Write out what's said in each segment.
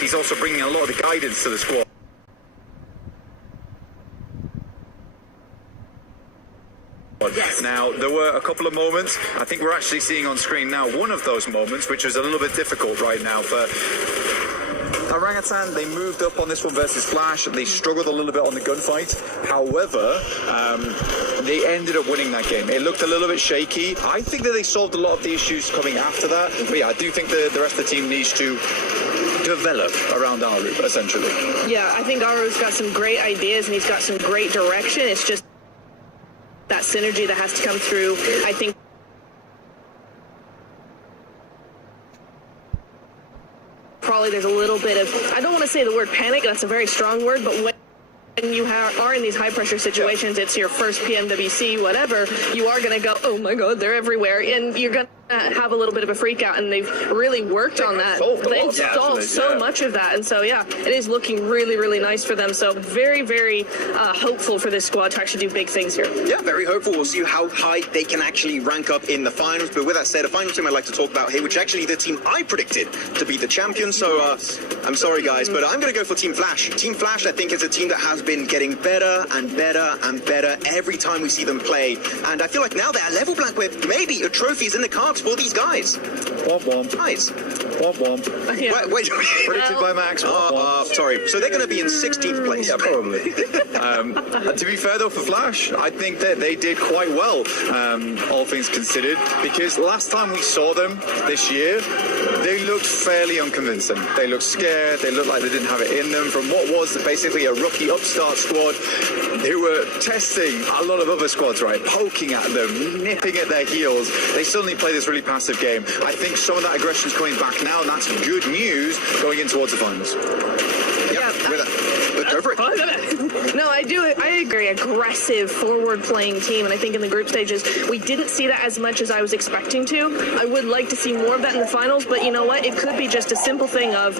means he's also bringing a lot of the guidance to the squad. Yes. Now, there were a couple of moments, I think we're actually seeing on screen now one of those moments, which was a little bit difficult right now for Orangutan. They moved up on this one versus Flash. They struggled a little bit on the gunfight. However, they ended up winning that game. It looked a little bit shaky. I think that they solved a lot of the issues coming after that. But yeah, I do think the rest of the team needs to develop around Aru, essentially. Yeah, I think Aru's got some great ideas and he's got some great direction. It's just that synergy that has to come through. I think probably there's a little bit of, I don't want to say the word panic, that's a very strong word, but when you are in these high pressure situations, it's your first PMWC, whatever, you are going to go, oh my God, they're everywhere. And you're going to have a little bit of a freak out, and they've really worked on that. They've solved so much of that. And so, yeah, it is looking really, really nice for them. So very, very hopeful for this squad to actually do big things here. Yeah, very hopeful. We'll see how high they can actually rank up in the finals. But with that said, a final team I'd like to talk about here, which actually the team I predicted to be the champion. So I'm sorry, guys, but I'm going to go for Team Flash. Team Flash, I think, is a team that has been getting better and better and better every time we see them play. And I feel like now they're at level blank where maybe a trophy is in the cards for these guys. Womp womp. Guys. Womp womp. Yeah. Wait. Predicted by Max. Sorry. So they're going to be in 16th place. Yeah, probably. To be fair, though, for Flash, I think that they did quite well, all things considered, because last time we saw them this year, they looked fairly unconvincing. They looked scared. They looked like they didn't have it in them from what was basically a rookie upstart squad who were testing a lot of other squads, right? Poking at them, nipping at their heels. They suddenly play this really passive game. I think some of that aggression is coming back now, and that's good news going in towards the finals. Go for it. No, I agree. Aggressive, forward-playing team, and I think in the group stages we didn't see that as much as I was expecting to. I would like to see more of that in the finals, but you know what? It could be just a simple thing of,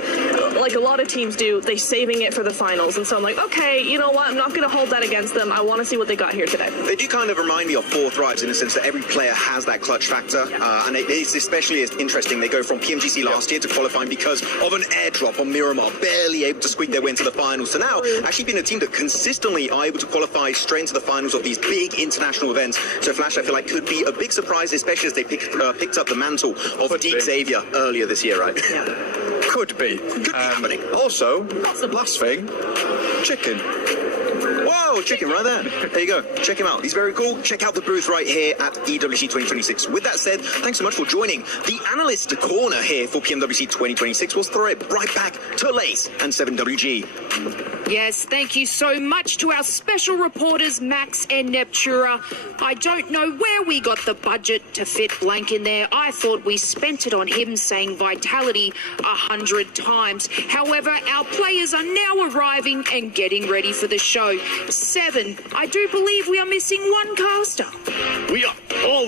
like a lot of teams do, they saving it for the finals. And so I'm like, okay, you know what? I'm not going to hold that against them. I want to see what they got here today. They do kind of remind me of Four Thrives in the sense that every player has that clutch factor, and it is especially interesting. They go from PMGC last year to qualifying because of an airdrop on Miramar, barely able to squeak their way into the finals. So now, actually being a team that consistently are able to qualify straight into the finals of these big international events. So Flash, I feel like, could be a big surprise, especially as they picked up the mantle of Deep Xavier earlier this year, right? Yeah. Could be. Could be happening. Also, that's the last thing, chicken. Whoa, chicken right there. There you go. Check him out. He's very cool. Check out the booth right here at EWC 2026. With that said, thanks so much for joining the analyst corner here for PMWC 2026. We'll throw it right back to Lace and 7WG. Yes, thank you so much to our special reporters, Max and Neptura. I don't know where we got the budget to fit Blank in there. I thought we spent it on him saying Vitality 100 times. However, our players are now arriving and getting ready for the show. 7, I do believe we are missing one caster. We are,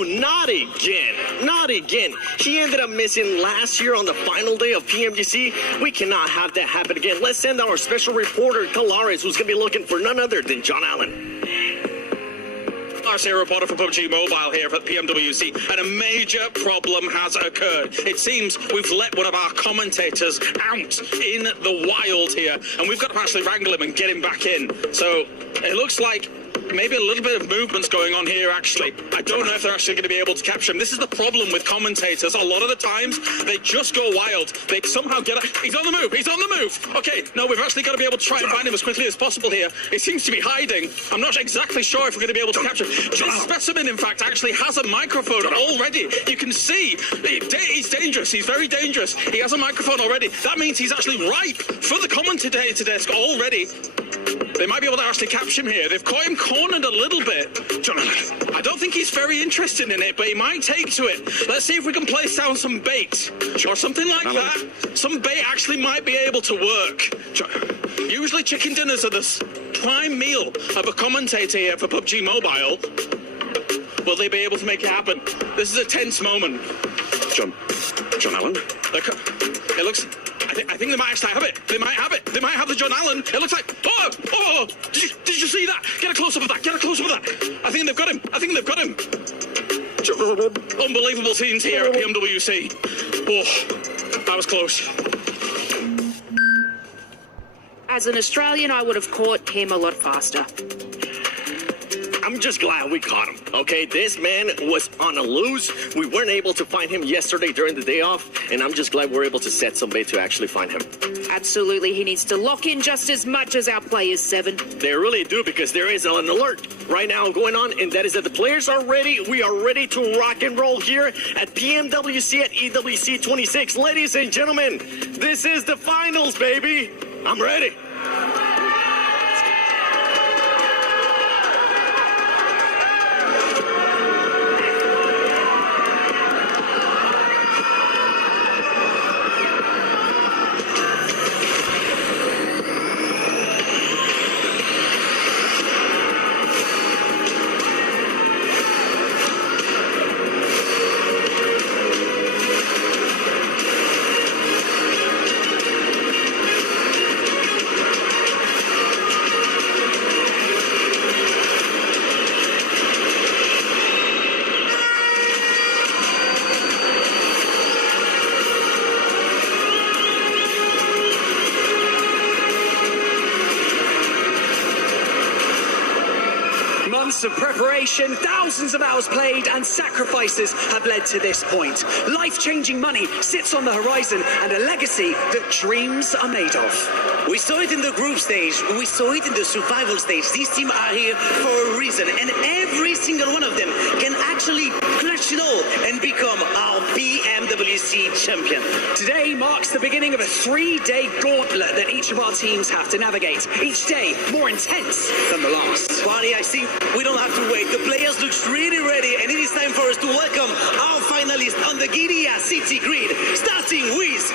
not again. Not again. She ended up missing last year on the final day of PMGC. We cannot have that happen again. Let's send our special reporter, Calares, who's going to be looking for none other than John Allen. Our senior reporter for PUBG Mobile here at PMWC, and a major problem has occurred. It seems we've let one of our commentators out in the wild here, and we've got to actually wrangle him and get him back in. So it looks like maybe a little bit of movement's going on here, actually. I don't know if they're actually going to be able to capture him. This is the problem with commentators. A lot of the times, they just go wild. They somehow get a... He's on the move! He's on the move! Okay, no, we've actually got to be able to try and find him as quickly as possible here. He seems to be hiding. I'm not exactly sure if we're going to be able to capture him. This specimen, in fact, actually has a microphone already. You can see. He's dangerous. He's very dangerous. He has a microphone already. That means he's actually ripe for the commentator desk already. They might be able to actually capture him here. They've caught him cornered a little bit. I don't think he's very interested in it, but he might take to it. Let's see if we can place down some bait or something like that. Some bait actually might be able to work. Usually chicken dinners are the prime meal of a commentator here for PUBG Mobile. Will they be able to make it happen? This is a tense moment. John Allen? It looks... I think they might actually have it. They might have it. They might have the John Allen. It looks like... Oh! Did you see that? Get a close-up of that. Get a close-up of that. I think they've got him. Unbelievable scenes here at PMWC. Oh, that was close. As an Australian, I would have caught him a lot faster. I'm just glad we caught him, okay? This man was on a loose. We weren't able to find him yesterday during the day off, and I'm just glad we're able to set some bait to actually find him. Absolutely, he needs to lock in just as much as our players, Seven. They really do, because there is an alert right now going on, and that is that the players are ready. We are ready to rock and roll here at PMWC at EWC 26. Ladies and gentlemen, this is the finals, baby. I'm ready. Months of preparation, thousands of hours played, and sacrifices have led to this point. Life-changing money sits on the horizon, and a legacy that dreams are made of. We saw it in the group stage, we saw it in the survival stage. These teams are here for a reason, and every single one of them can actually clutch it all and become our PMWC champion. Today marks the beginning of a 3-day gauntlet that each of our teams have to navigate. Each day more intense than the last. Party, I think we don't have to wait. The players look really ready, and it is time for us to welcome our finalists on the Giria City grid, starting with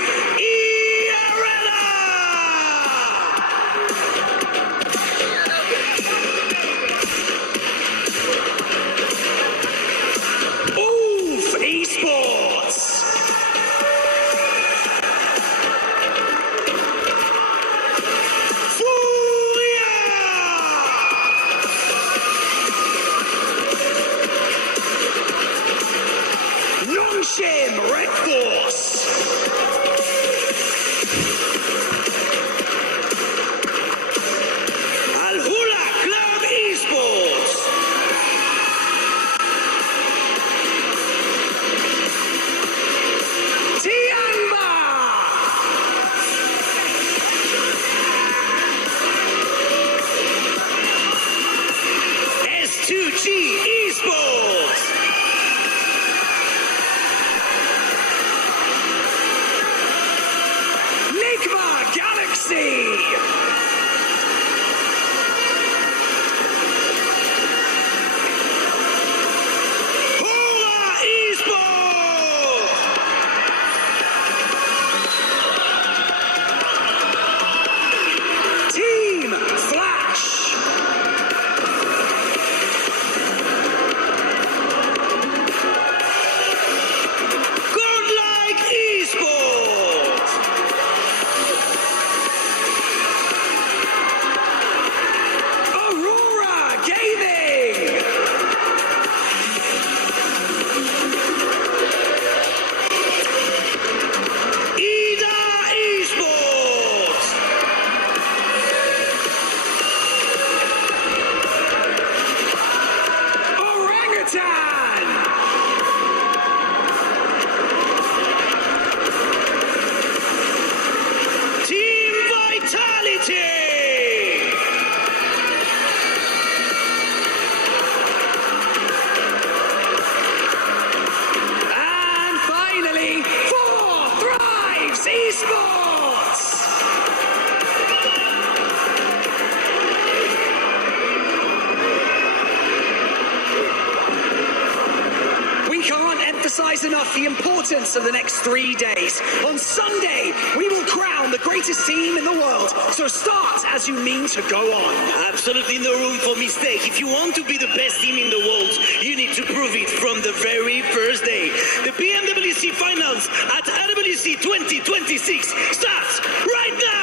enough the importance of the next 3 days. On Sunday, we will crown the greatest team in the world. So start as you mean to go on. Absolutely no room for mistake. If you want to be the best team in the world, you need to prove it from the very first day. The PMWC Finals at EWC 2026 starts right now!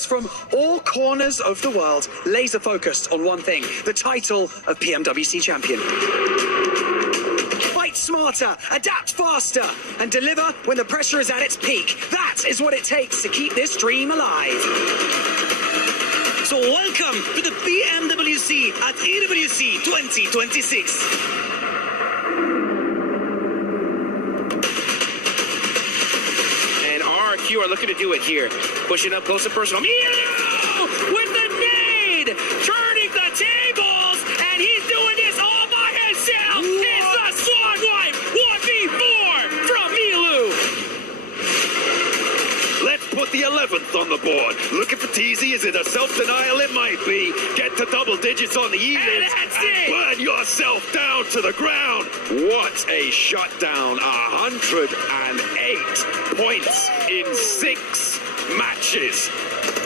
players from all corners of the world laser focused on one thing, the title of PMWC champion. Fight smarter, adapt faster, and deliver when the pressure is at its peak. That is what it takes to keep this dream alive. So welcome to the PMWC at EWC 2026. And RRQ are looking to do it here. Pushing up close and personal. Mew with the nade! Turning the tables! And he's doing this all by himself! It's the Swan Wipe 1v4 from Milu! Let's put the 11th on the board. Looking for Teasy? Is it a self-denial? It might be. Get to double digits on the E-lids and burn yourself down to the ground. What a shutdown. 108 points in 6 matches.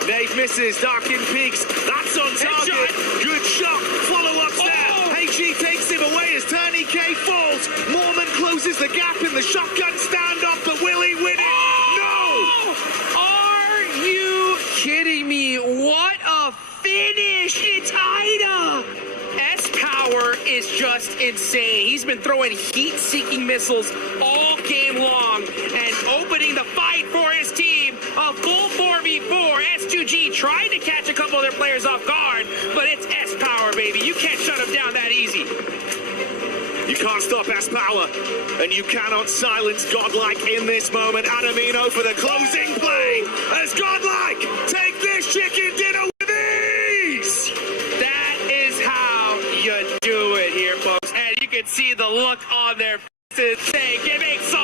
Nate misses, Darkin peaks. That's on target. Good shot. Follow-up there. HE takes him away as Turney K falls. Mormon closes the gap in the shotgun standoff, but will he win it? Are you kidding me? What a finish! It's Ida! S-Power is just insane. He's been throwing heat-seeking missiles all game long and opening the fight for his team. A full 4v4. S2G trying to catch a couple of their players off guard, but it's S-Power, baby. You can't shut him down that easy. You can't stop S-Power, and you cannot silence Godlike in this moment. Adamino for the closing play as Godlike take this chicken dinner with ease! That is how you do it here, folks. And you can see the look on their faces saying, give me some